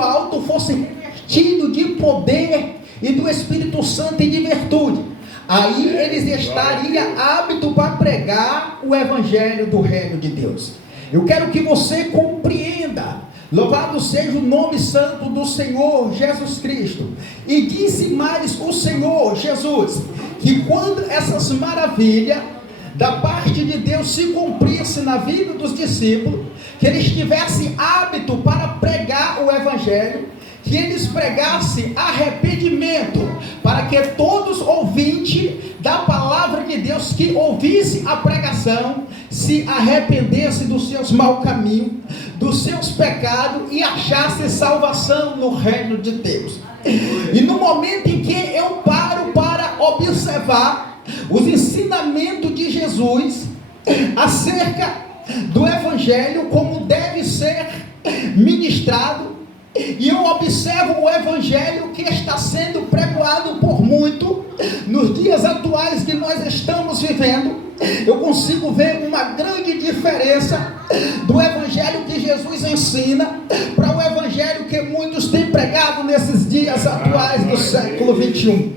do alto fosse revestido de poder e do Espírito Santo e de virtude. Aí eles estariam aptos para pregar o evangelho do reino de Deus. Eu quero que você compreenda. Louvado seja o nome santo do Senhor Jesus Cristo. E disse mais o Senhor Jesus, que quando essas maravilhas da parte de Deus se cumprissem na vida dos discípulos, que eles estivessem aptos para pregar o evangelho, que eles pregassem arrependimento, para que todos ouvintes da palavra de Deus que ouvissem a pregação, se arrependessem dos seus maus caminhos, dos seus pecados e achassem salvação no reino de Deus. E no momento em que eu paro para observar os ensinamentos de Jesus acerca do evangelho, como deve ser ministrado, e eu observo o evangelho que está sendo pregado por muito nos dias atuais que nós estamos vivendo, eu consigo ver uma grande diferença do evangelho que Jesus ensina para o evangelho que muitos têm pregado nesses dias atuais do século 21.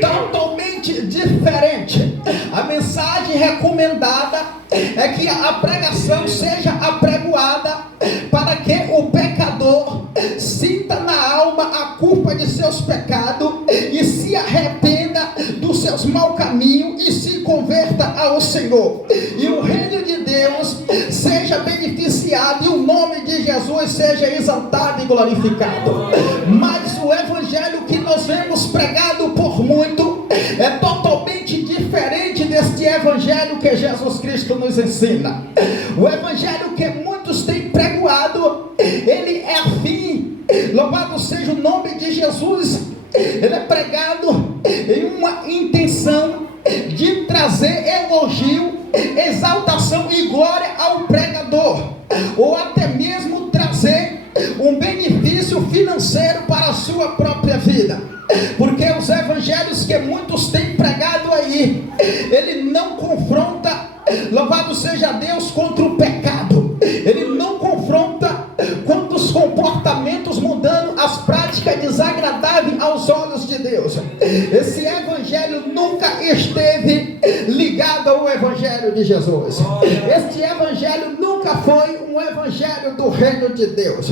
Totalmente diferente. A mensagem recomendada é que a pregação seja apregoada para que o pecador sinta na alma a culpa de seus pecados e se arrependa dos seus maus caminhos e se converta ao Senhor, e o reino de Deus seja beneficiado e o nome de Jesus seja exaltado e glorificado. Mas o evangelho que nós vemos pregado por muito é totalmente diferente deste evangelho que Jesus Cristo nos ensina. O evangelho que muitos têm pregoado, ele é afim, louvado seja o nome de Jesus, ele é pregado em uma intenção de trazer elogio, exaltação e glória ao pregador, ou até mesmo trazer um benefício financeiro para a sua própria vida. Porque os evangelhos que muitos têm pregado aí, ele não confronta, louvado seja Deus, contra o pecado, ele não confronta contra os comportamentos mudando, as práticas desagradáveis aos olhos de Deus. Esse evangelho nunca esteve ligado ao evangelho de Jesus. Este evangelho nunca foi um evangelho do reino de Deus,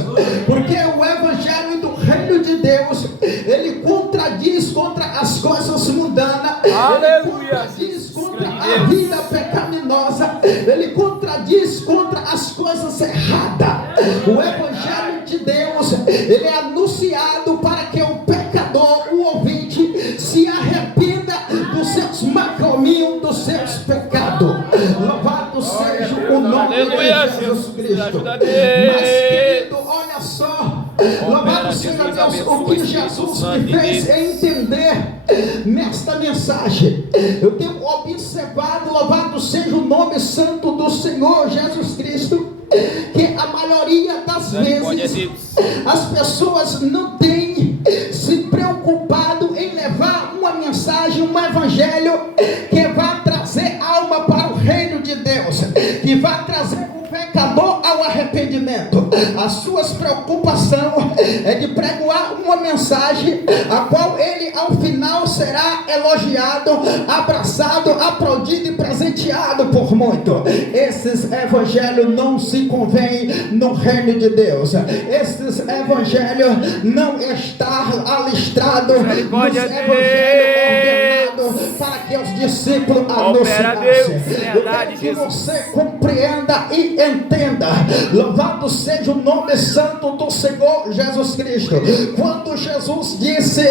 porque o evangelho do reino de Deus, ele contradiz contra as coisas mundanas, ele contradiz contra a vida pecaminosa, ele contradiz contra as coisas erradas. O evangelho de Deus, ele é anunciado para que o pecador, o ouvinte, se arrependa dos seus maus caminhos, dos seus pecados. Louvado seja o nome de Jesus Cristo. Mas, querido, olha só, louvado seja Deus, o que Jesus me fez entender nesta mensagem. Eu tenho observado, louvado seja o nome santo do Senhor Jesus Cristo, que a maioria das vezes as pessoas não têm se preocupado em levar uma mensagem, um evangelho que vai trazer alma para o reino de Deus, que vai trazer o pecador ao arrependimento. As suas preocupações é de pregoar uma mensagem a qual ele ao final será elogiado, abraçado, aplaudido e presenteado por muito. Esses evangelhos não se convém no reino de Deus. Esses evangelhos não estão alistrados nos evangelhos ordenados para que os discípulos anunciassem. Eu quero que você compreenda e entenda. Louvado seja o nome santo do Senhor Jesus Cristo. Quando Jesus disse: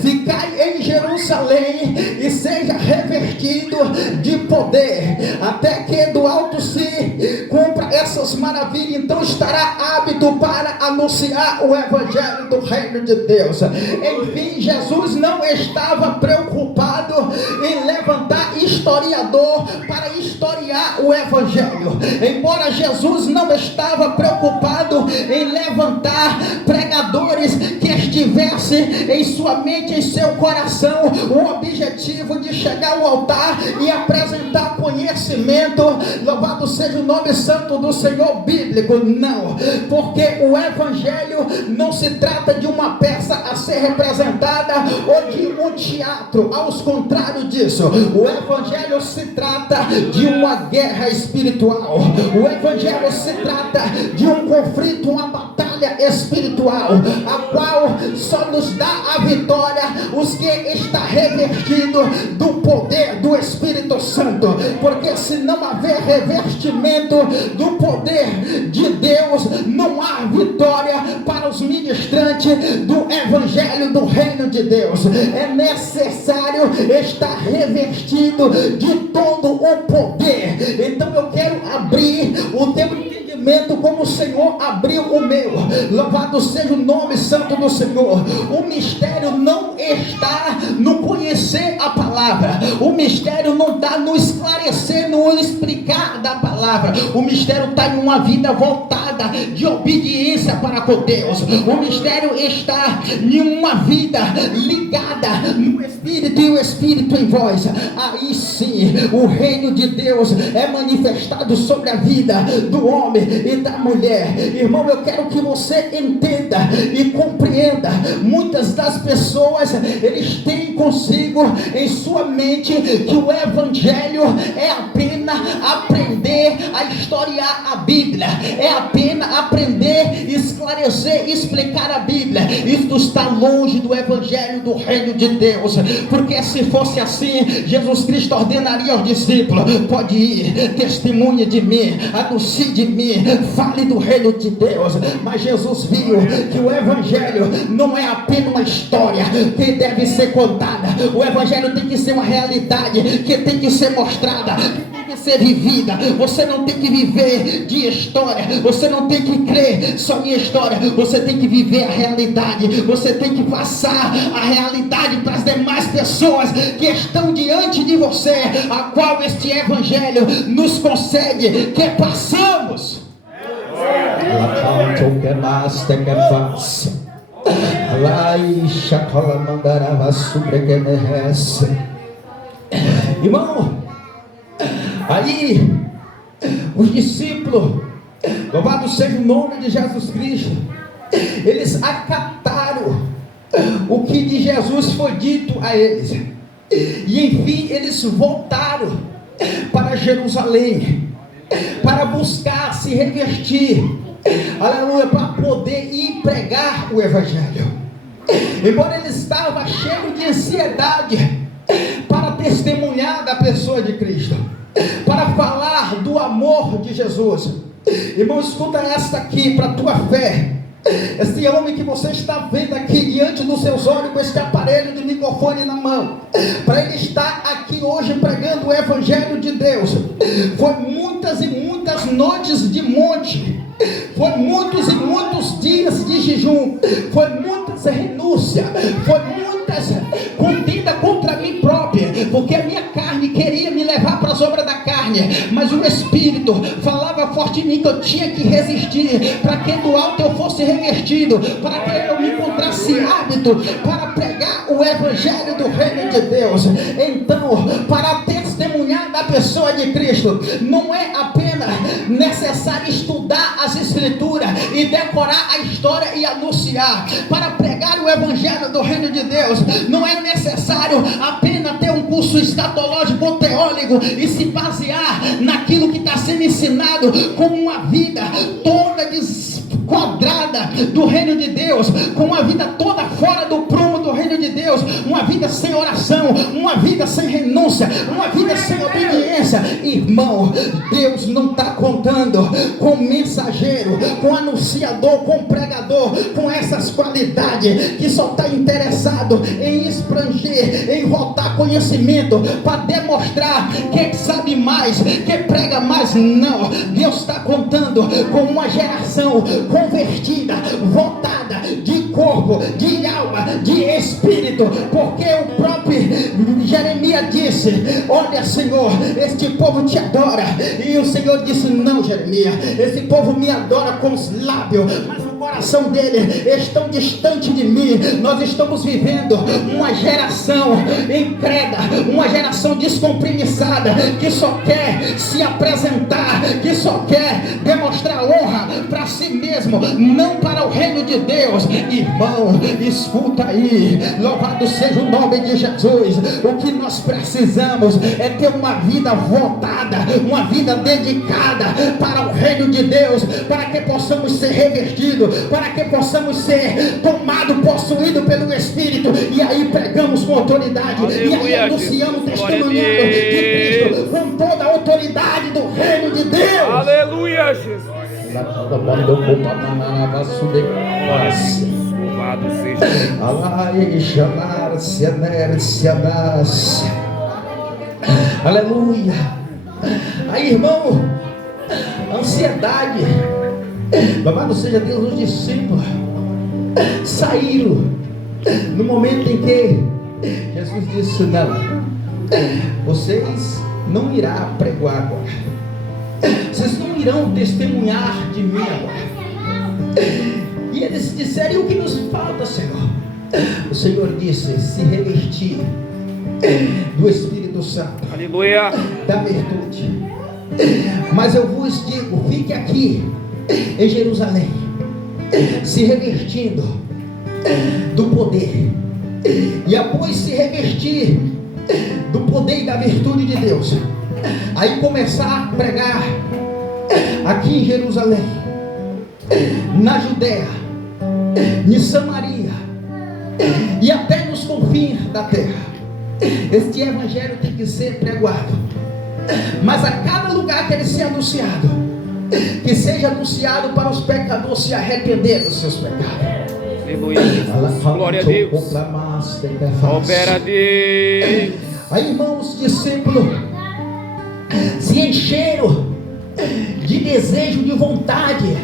ficai em Jerusalém e seja revestido de poder, até que do alto se cumpra essas maravilhas, então estará apto para anunciar o evangelho do reino de Deus. Enfim, Jesus não estava preocupado em levantar historiador para historiar o evangelho. Embora Jesus não estava preocupado em levantar pregadores que estivessem colocasse em sua mente, em seu coração, o objetivo de chegar ao altar e apresentar conhecimento. Louvado seja o nome santo do Senhor bíblico. Não, porque o evangelho não se trata de uma peça a ser representada ou de um teatro. Aos contrário disso, o evangelho se trata de uma guerra espiritual. O evangelho se trata de um conflito, uma batalha espiritual, a qual só nos dá a vitória os que está revestido do poder do Espírito Santo. Porque se não haver revestimento do poder de Deus, não há vitória para os ministrantes do evangelho do reino de Deus. É necessário estar revestido de todo o poder. Então eu quero abrir o teu entendimento como o Senhor abriu o meu. Louvado seja o nome santo do Senhor. O mistério não está no conhecer a palavra. O mistério não está no esclarecer, no explicar da palavra. O mistério está em uma vida voltada de obediência para com Deus. O mistério está em uma vida ligada no Espírito e o Espírito em vós. Aí sim, o reino de Deus é manifestado sobre a vida do homem e da mulher. Irmão, eu quero que você entenda e compreenda. Muitas das pessoas, eles têm consigo em sua mente que o evangelho é apenas aprender a historiar a Bíblia, é apenas aprender, esclarecer, explicar a Bíblia. Isso está longe do evangelho do reino de Deus, porque se fosse assim, Jesus Cristo ordenaria aos discípulos: pode ir, testemunhe de mim, anuncie de mim, fale do reino de Deus. Mas Jesus viu que o evangelho não é apenas uma história que deve ser contada. O evangelho tem que ser uma realidade que tem que ser mostrada, que tem que ser vivida. Você não tem que viver de história, você não tem que crer só em história, você tem que viver a realidade. Você tem que passar a realidade para as demais pessoas que estão diante de você, a qual este evangelho nos concede que passamos. Irmão, aí os discípulos, louvado seja o nome de Jesus Cristo, eles acataram o que de Jesus foi dito a eles, e enfim eles voltaram para Jerusalém para buscar se revestir, aleluia, para poder ir pregar o evangelho. Embora ele estava cheio de ansiedade para testemunhar da pessoa de Cristo, para falar do amor de Jesus. Irmão, escuta esta aqui para a tua fé. Esse homem que você está vendo aqui diante dos seus olhos, com este aparelho de microfone na mão, para ele estar aqui hoje pregando o evangelho de Deus, foi muitas e muitas noites de monte, foi muitos e muitos dias de jejum, foi muitas renúncias, foi muitas contenda contra mim própria, porque a minha carne queria me levar para as obras da carne, mas o Espírito falava forte em mim que eu tinha que resistir, para que do alto eu fosse revestido, para que eu me encontrasse hábito para pregar o evangelho do reino de Deus. Então, para testemunhar da pessoa de Cristo, não é apenas necessário estudar as escrituras e decorar a história e anunciar. Para pregar o evangelho do reino de Deus, não é necessário apenas ter um curso escatológico ou teólogo e se basear naquilo que está sendo ensinado, como uma vida toda desquadrada do reino de Deus, com uma vida toda fora do prumo do reino de Deus, uma vida sem oração, uma vida sem renúncia, uma vida sem obediência. Irmão, Deus não está contando com mensageiro, com anunciador, com pregador, com essas qualidades, que só está interessado em espranger, em voltar conhecimento, para demonstrar que sabe mais, que prega mais. Não, Deus está contando com uma geração convertida, voltada de corpo, de alma, de espírito, porque o próprio Jeremias disse: olha, Senhor, este povo te adora. E o Senhor disse: não, Jeremias, esse povo me adora com os lábios, mas o coração coração dele estão distante de mim. Nós estamos vivendo uma geração incrédula, uma geração descompromissada, que só quer se apresentar, que só quer demonstrar honra para si mesmo, não para o reino de Deus. Irmão, escuta aí, louvado seja o nome de Jesus. O que nós precisamos é ter uma vida voltada, uma vida dedicada para o reino de Deus, para que possamos ser revestidos, para que possamos ser tomados, possuídos pelo Espírito, e aí pregamos com autoridade. Aleluia, e aí anunciamos, testemunhando de Cristo com toda a autoridade do reino de Deus. Aleluia, Jesus. Louvado seja. Aleluia. Aí, irmão, ansiedade. Louvado seja Deus. Os discípulos saíram no momento em que Jesus disse: não, vocês não irão pregar agora, vocês não irão testemunhar de mim agora. E eles disseram: e o que nos falta, Senhor? O Senhor disse: se revestir do Espírito Santo, aleluia, da virtude. Mas eu vos digo, fique aqui em Jerusalém, se revestindo do poder, e após se revestir do poder e da virtude de Deus, aí começar a pregar aqui em Jerusalém, na Judéia, em Samaria e até nos confins da terra. Este evangelho tem que ser pregado, mas a cada lugar que ele seja anunciado, que seja anunciado para os pecadores se arrepender dos seus pecados. Aleluia, glória a Deus. Opera Deus. Aí, irmãos, os discípulos se encheram de desejo, de vontade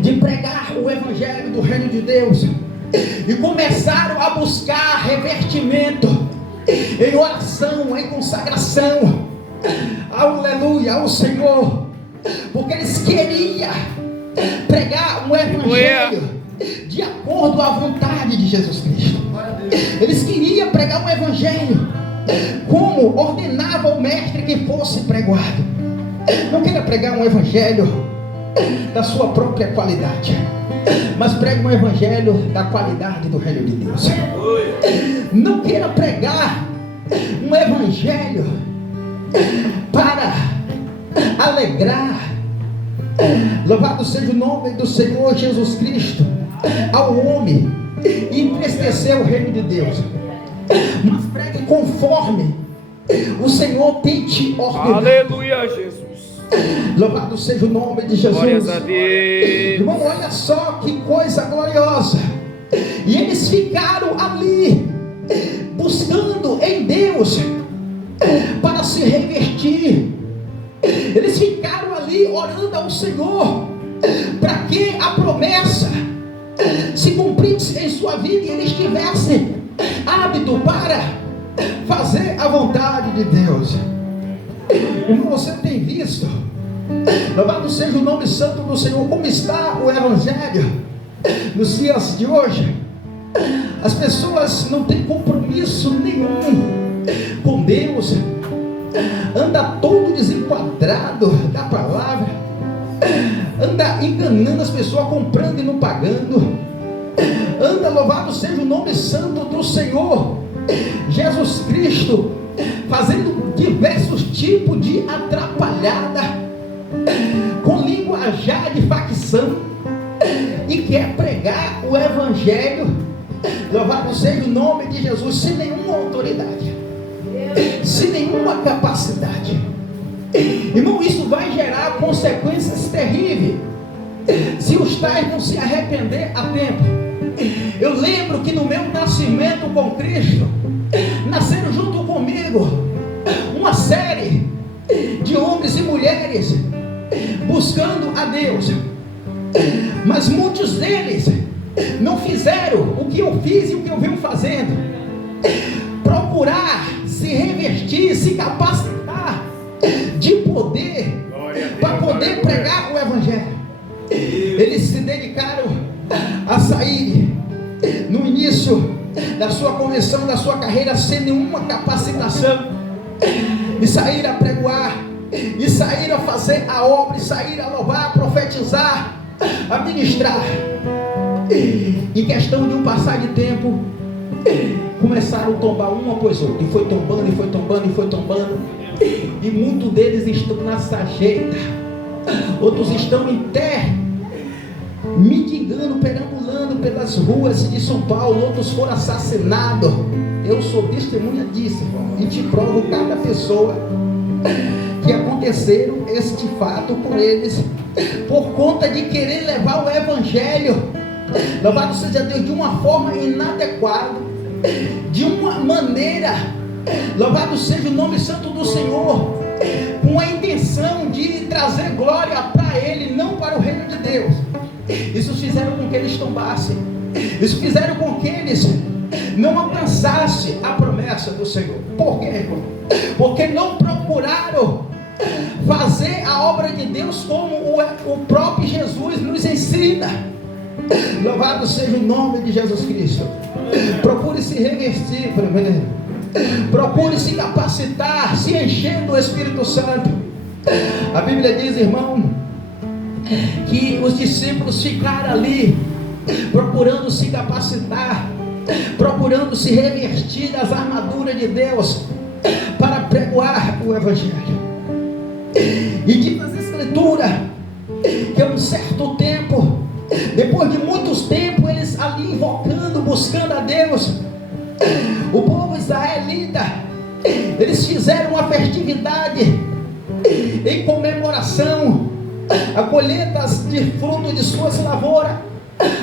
de pregar o evangelho do reino de Deus, e começaram a buscar revestimento em oração, em consagração, aleluia, ao Senhor, porque eles queriam pregar um evangelho de acordo à vontade de Jesus Cristo. Eles queriam pregar um evangelho como ordenava o mestre que fosse pregado. Não queira pregar um evangelho da sua própria qualidade, mas pregue um evangelho da qualidade do reino de Deus. Não queira pregar um evangelho para alegrar, louvado seja o nome do Senhor Jesus Cristo, ao homem, e entristecer o reino de Deus, mas pregue conforme o Senhor tem te ordenado. Aleluia, Jesus. Louvado seja o nome de Jesus. Glórias a Deus. Irmão, olha só que coisa gloriosa. E eles ficaram ali buscando em Deus para se revestir. Eles ficaram ali orando ao Senhor para que a promessa se cumprisse em sua vida e eles tivessem hábito para fazer a vontade de Deus. Irmão, você tem visto, louvado seja o nome santo do Senhor, como está o evangelho nos dias de hoje. As pessoas não têm compromisso nenhum com Deus, anda todo desenquadrado da palavra, anda enganando as pessoas, comprando e não pagando, anda, louvado seja o nome santo do Senhor Jesus Cristo, fazendo diversos tipos de atrapalhada, com linguajar de facção, e quer pregar o evangelho, louvado seja o nome de Jesus, sem nenhuma autoridade, sem nenhuma capacidade. Irmão, isso vai gerar consequências terríveis se os tais não se arrepender a tempo. Eu lembro que no meu nascimento com Cristo, nasceram junto comigo uma série de homens e mulheres buscando a Deus, mas muitos deles não fizeram o que eu fiz e o que eu venho fazendo: procurar se revestir, se capacitar de poder para poder pregar o evangelho. Eles se dedicaram sair no início da sua conversão, da sua carreira, sem nenhuma capacitação, e sair a pregoar, e sair a fazer a obra, e sair a louvar, a profetizar, a ministrar. Em questão de um passar de tempo, começaram a tombar um após outro, e foi tombando, e foi tombando, e foi tombando, e muitos deles estão na sarjeta, outros estão em terra, mendigando, perambulando pelas ruas de São Paulo, outros foram assassinados. Eu sou testemunha disso, irmão, e te provo cada pessoa que aconteceram este fato com eles, por conta de querer levar o evangelho, louvado seja Deus, de uma forma inadequada, de uma maneira, louvado seja o nome santo do Senhor, com a intenção de trazer glória para Ele, não para o reino de Deus. Isso fizeram com que eles tombassem, isso fizeram com que eles não alcançassem a promessa do Senhor. Por quê, irmão? Porque não procuraram fazer a obra de Deus como o próprio Jesus nos ensina. Louvado seja o nome de Jesus Cristo. Procure se revestir primeiro, procure se capacitar, se encher do Espírito Santo. A Bíblia diz, irmão, que os discípulos ficaram ali procurando se capacitar, procurando se revestir das armaduras de Deus para pregoar o evangelho. E diz nas escrituras que um certo tempo, depois de muitos tempos, eles ali invocando, buscando a Deus, o povo israelita, eles fizeram uma festividade em comemoração a colheitas de fruto de suas lavouras,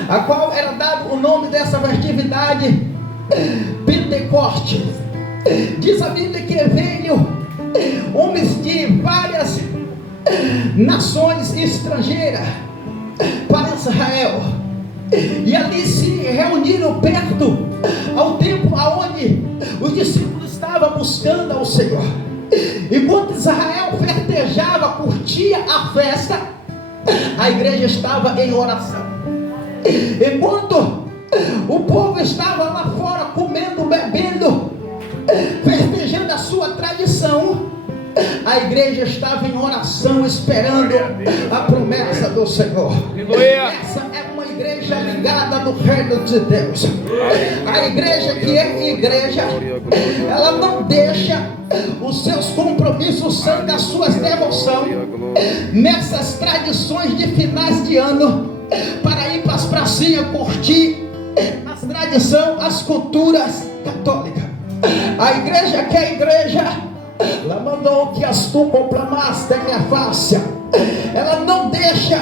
a qual era dado o nome dessa festividade, Pentecoste. Diz a Bíblia que veio homens de várias nações estrangeiras para Israel, e ali se reuniram perto ao tempo aonde os discípulos estavam buscando ao Senhor. Enquanto Israel festejava, curtia a festa, a igreja estava em oração. Enquanto o povo estava lá fora comendo, bebendo, festejando a sua tradição, a igreja estava em oração, esperando a promessa do Senhor. Essa é uma igreja ligada no reino de Deus. A igreja que é igreja, ela não deixa os seus compromissos santos, as suas devoções nessas tradições de finais de ano, para ir para as pracinhas curtir as tradições, as culturas católicas. A igreja que é igreja, ela mandou que as tu proclamaste minha face. Ela não deixa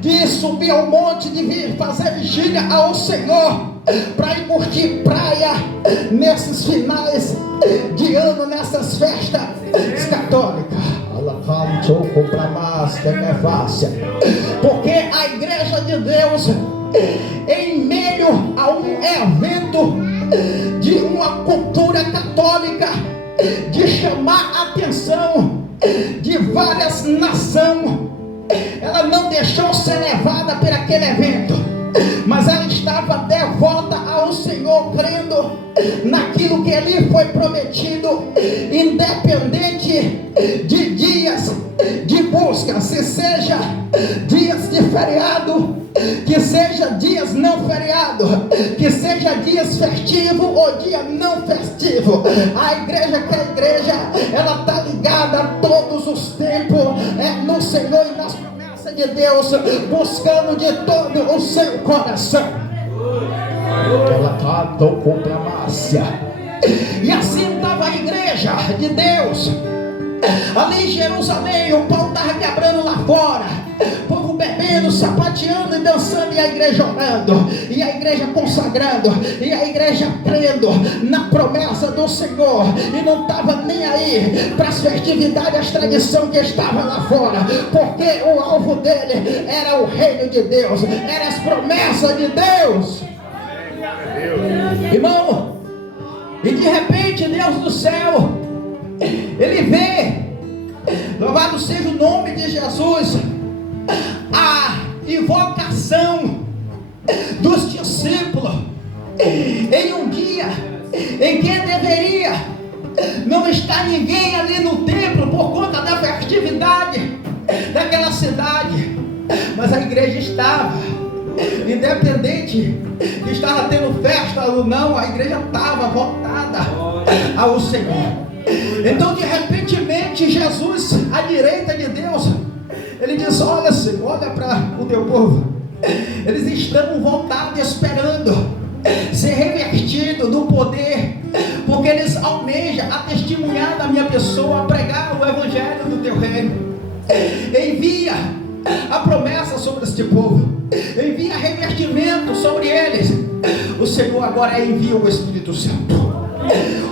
de subir ao monte, de vir fazer vigília ao Senhor, para ir curtir praia nesses finais de ano, nessas festas católicas. Porque a igreja de Deus, em meio a um evento de uma cultura católica, de chamar a atenção de várias nações, ela não deixou ser levada por aquele evento, mas ela estava devota ao Senhor, crendo naquilo que lhe foi prometido, independente de dias de busca, se seja dias de feriado, que seja dias não feriado, que seja dias festivo ou dia não festivo. A igreja que é a igreja, ela está ligada a todos os tempos, no Senhor e nas promessas de Deus, buscando de todo o seu coração. Ela cantou contra a Márcia. E assim estava a igreja de Deus ali em Jerusalém. O pau estava quebrando lá fora, o povo bebendo, sapateando e dançando, e a igreja orando, e a igreja consagrando, e a igreja crendo na promessa do Senhor, e não estava nem aí para as festividades, as tradições que estavam lá fora, porque o alvo dele era o reino de Deus, eram as promessas de Deus. Irmão, e de repente Deus do céu, ele vê, louvado seja o nome de Jesus, a invocação dos discípulos em um dia em que deveria não estar ninguém ali no templo por conta da festividade daquela cidade, mas a igreja estava, independente de estava tendo festa ou não, a igreja estava voltada ao Senhor. Então, de repentemente, Jesus, à direita de Deus, ele diz: olha, Senhor, olha para o teu povo, eles estão voltados esperando ser revertido do poder, porque eles almejam a testemunhar da minha pessoa, a pregar o evangelho do teu reino. Envia a promessa sobre este povo, envia revertimento sobre eles. O Senhor agora envia o Espírito Santo.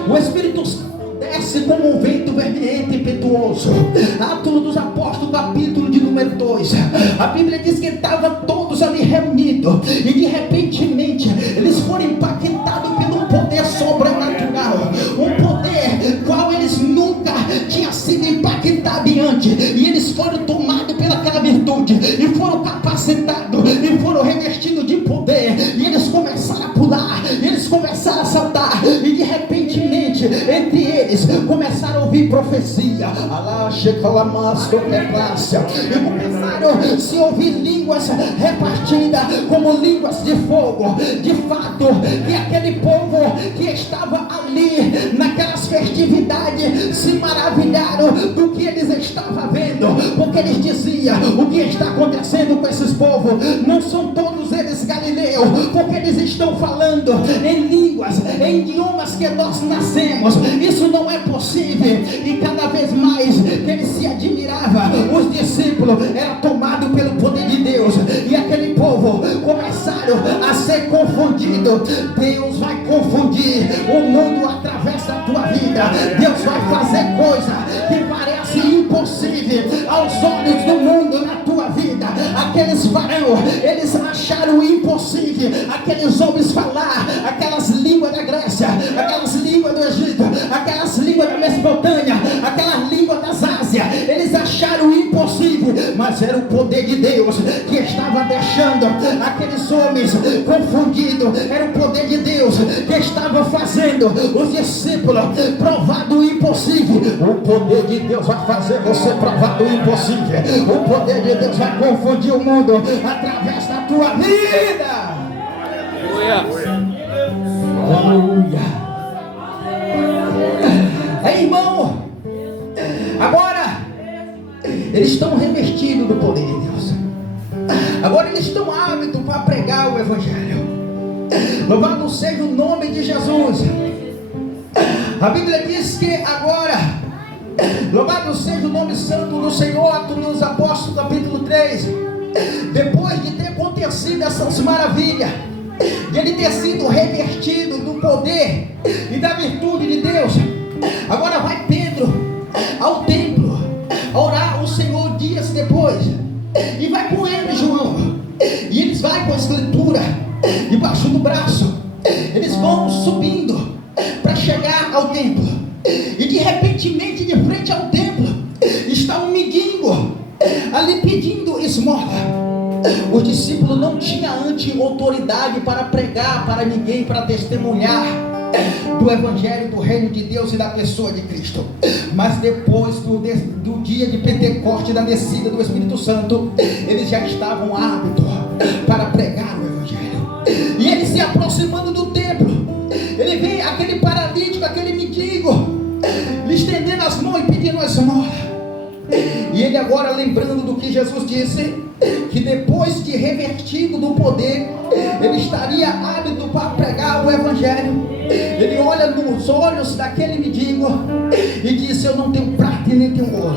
O Espírito Santo desce como um vento verdeante e impetuoso. Atos dos Apóstolos, capítulo de número 2. A Bíblia diz que estavam todos ali reunidos, e de repentemente eles foram impactados pelo poder sobrenatural, um poder qual eles nunca tinham sido impactados antes, e eles foram tomados pelaquela virtude, e foram capacitados, e foram revestidos de poder, e eles começaram a pular, e eles começaram a saltar, e de repentemente entre eles começaram a ouvir profecia, e começaram a se ouvir línguas repartidas como línguas de fogo. De fato, que aquele povo que estava ali naquelas festividades se maravilharam do que eles estavam vendo, porque eles diziam: o que está acontecendo com esses povos? Não são todos eles galileus, porque eles estão falando em línguas, em idiomas que nós nascemos. Isso não é possível. E cada vez mais que eles se admiravam, os discípulos eram tomados pelo poder de Deus, e aquele povo começaram a ser confundidos. Deus vai confundir o mundo através da tua vida. Deus vai fazer coisa que parece impossível aos olhos do mundo na tua vida. Aqueles varão, eles acharam impossível aqueles homens falar aquelas línguas da Grécia, aquelas línguas do Egito, aquelas línguas da Mesopotâmia, aquelas línguas das Ásias. Eles acharam impossível, mas era o poder de Deus que estava deixando aqueles homens confundidos. Era o poder de Deus que estava fazendo os discípulos provar do impossível. O poder de Deus vai fazer você provar do impossível. O poder de Deus vai confundir o mundo através da tua vida. Aleluia. Irmão, agora eles estão revestidos do poder de Deus. Agora eles estão ávidos para pregar o evangelho. Louvado seja o nome de Jesus. A Bíblia diz que agora, louvado seja o nome santo do Senhor. Atos dos Apóstolos, capítulo 3. Depois de ter acontecido essas maravilhas, de ele ter sido revertido do poder e da virtude de Deus, agora vai Pedro ao templo orar o Senhor dias depois, e vai com ele João, e eles vão com a escritura debaixo do braço. Eles vão subindo para chegar ao templo, e de repentemente, de frente ao templo, está um mendigo ali pedindo esmola. Os discípulos não tinham antes autoridade para pregar para ninguém, para testemunhar do evangelho, do reino de Deus e da pessoa de Cristo. Mas depois do dia de Pentecostes, da descida do Espírito Santo, eles já estavam aptos para pregar o evangelho. E ele se aproximando do templo, ele vê aquele paralítico, aquele mendigo, lhe estendendo as mãos e pedindo esmola. E ele agora, lembrando do que Jesus disse, que depois de revertido do poder, ele estaria ávido para pregar o evangelho. Ele olha nos olhos daquele mendigo e diz: eu não tenho prata e nem tenho ouro,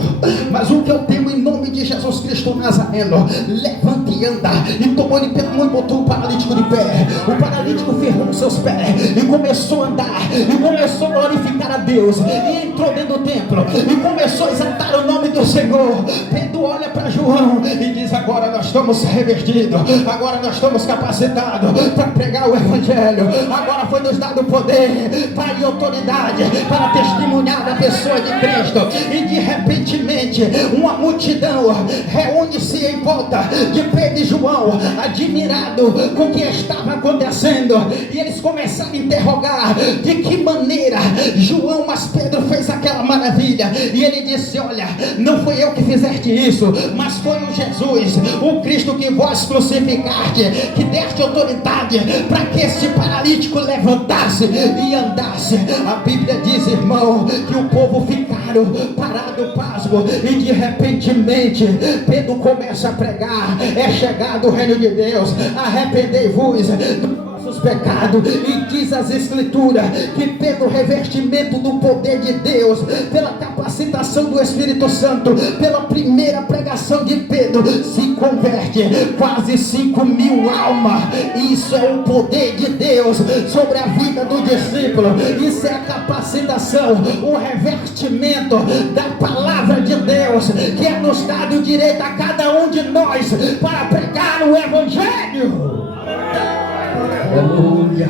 mas o que eu tenho, em nome de Jesus Cristo Nazareno, levante e anda. E tomou ele pela mão e botou o paralítico de pé. O paralítico firmou seus pés e começou a andar, e começou a glorificar a Deus, e entrou dentro do templo e começou a exaltar o nome do Senhor. Pedro olha para João e diz: agora nós estamos revestidos, agora nós estamos capacitados para pregar o evangelho. Agora foi nos dado poder e autoridade para testemunhar da pessoa de Cristo. E de repentemente uma multidão reúne-se em volta de Pedro Pedro e João, admirado com o que estava acontecendo, e eles começaram a interrogar de que maneira João, mas Pedro fez aquela maravilha, e ele disse: olha, não foi eu que fizeste isso, mas foi o Jesus, o Cristo que vós crucificaste, que deste autoridade para que esse paralítico levantasse e andasse. A Bíblia diz, irmão, que o povo ficaram parado, pasmo, e de repentemente Pedro começa a pregar: é chegado o reino de Deus, arrependei-vos dos pecados. E diz as escrituras que pelo revestimento do poder de Deus, pela capacitação do Espírito Santo, pela primeira pregação de Pedro, se converte quase 5.000 almas. Isso é o poder de Deus sobre a vida do discípulo. Isso é a capacitação, o revestimento da palavra de Deus, que é nos dado direito a cada um de nós para pregar o Evangelho. Aleluia.